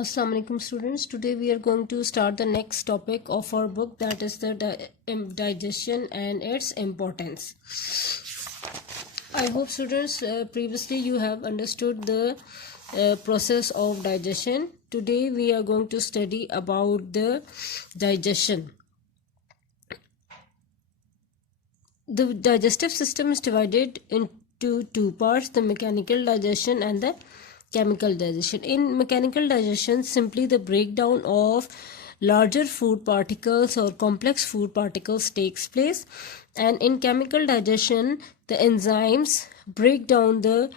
Assalamu alaikum students. Today we are going to start the next topic of our book, that is the digestion and its importance. I hope students previously you have understood the process of digestion. Today we are going to study about the digestion. The digestive system is divided into two parts, the mechanical digestion and the chemical digestion. In mechanical digestion, simply the breakdown of larger food particles or complex food particles takes place, and in chemical digestion the enzymes break down the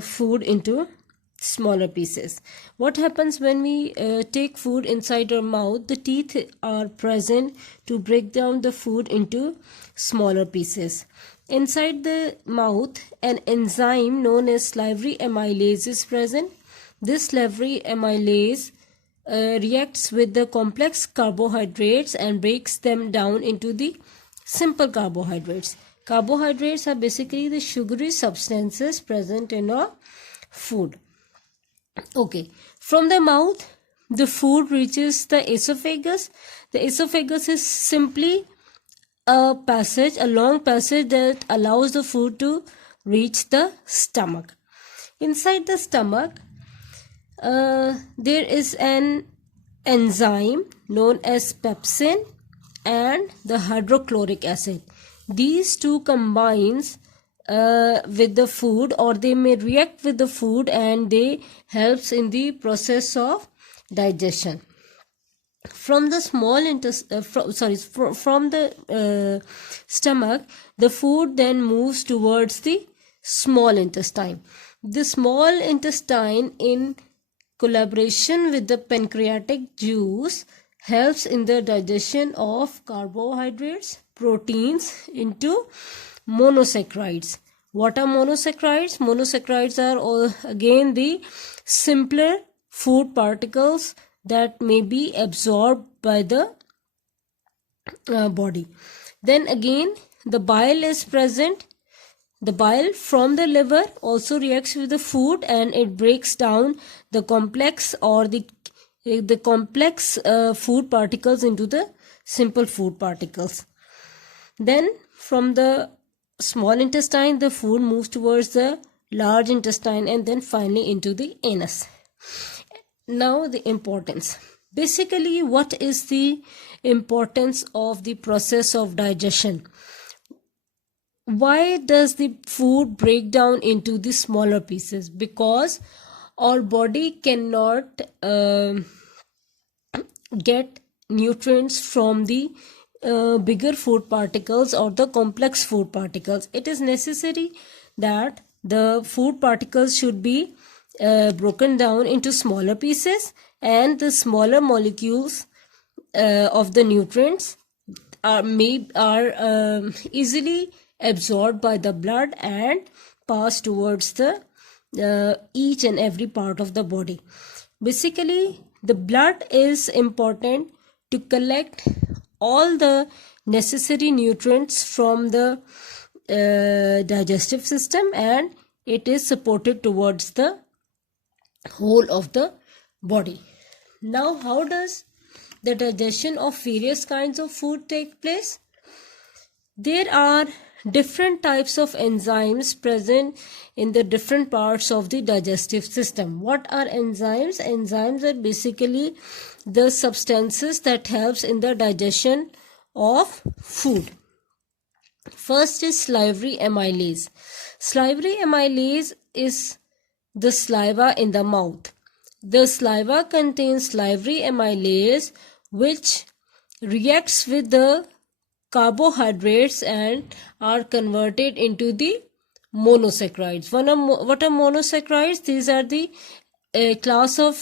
food into smaller pieces. What happens when we take food inside our mouth? The teeth are present to break down the food into smaller pieces. Inside the mouth, an enzyme known as salivary amylase is present. This salivary amylase reacts with the complex carbohydrates and breaks them down into the simple carbohydrates. Carbohydrates are basically the sugary substances present in our food. Okay, from the mouth, the food reaches the esophagus. The esophagus is simply a long passage that allows the food to reach the stomach. Inside the stomach, there is an enzyme known as pepsin and the hydrochloric acid. These two combines with the food, or they may react with the food, and they helps in the process of digestion. From the from the stomach, the food then moves towards the small intestine. The small intestine, in collaboration with the pancreatic juice, helps in the digestion of carbohydrates, proteins into monosaccharides. What are monosaccharides? Monosaccharides are again the simpler food particles that may be absorbed by the body. Then again, the bile is present. The bile from the liver also reacts with the food, and it breaks down the complex or the complex food particles into the simple food particles. Then from the small intestine, the food moves towards the large intestine and then finally into the anus. Now the importance. Basically, what is the importance of the process of digestion? Why does the food break down into the smaller pieces? Because our body cannot get nutrients from the bigger food particles or the complex food particles. It is necessary that the food particles should be broken down into smaller pieces, and the smaller molecules of the nutrients are easily absorbed by the blood and pass towards the each and every part of the body. Basically, the blood is important to collect all the necessary nutrients from the digestive system, and it is supported towards the whole of the body. Now, how does the digestion of various kinds of food take place? There are different types of enzymes present in the different parts of the digestive system. What are enzymes? Enzymes are basically the substances that helps in the digestion of food. First is salivary amylase. Salivary amylase is the saliva in the mouth. The saliva contains salivary amylase, which reacts with the carbohydrates and are converted into the monosaccharides. What are monosaccharides? These are the class of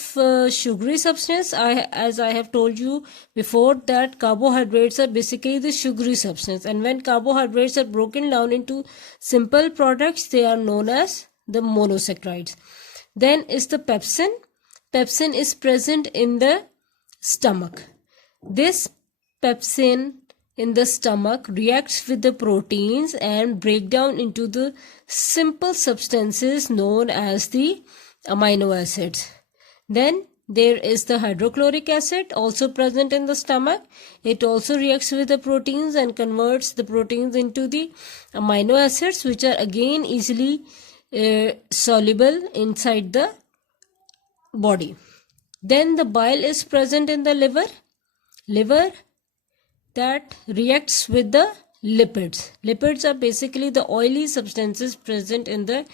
sugary substance. As I have told you before, that carbohydrates are basically the sugary substance, and when carbohydrates are broken down into simple products, they are known as the monosaccharides. Then is the pepsin. Pepsin is present in the stomach. This pepsin in the stomach reacts with the proteins and break down into the simple substances known as the amino acids. Then there is the hydrochloric acid also present in the stomach. It also reacts with the proteins and converts the proteins into the amino acids, which are again easily soluble inside the body. Then the bile is present in the liver that reacts with the lipids. Lipids are basically the oily substances present in the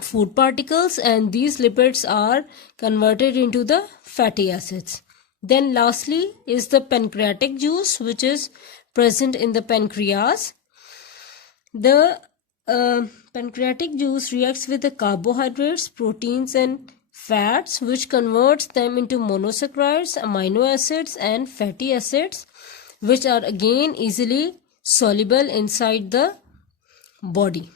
food particles, and these lipids are converted into the fatty acids. Then lastly is the pancreatic juice, which is present in the pancreas. The pancreatic juice reacts with the carbohydrates, proteins and fats, which converts them into monosaccharides, amino acids and fatty acids, which are again easily soluble inside the body.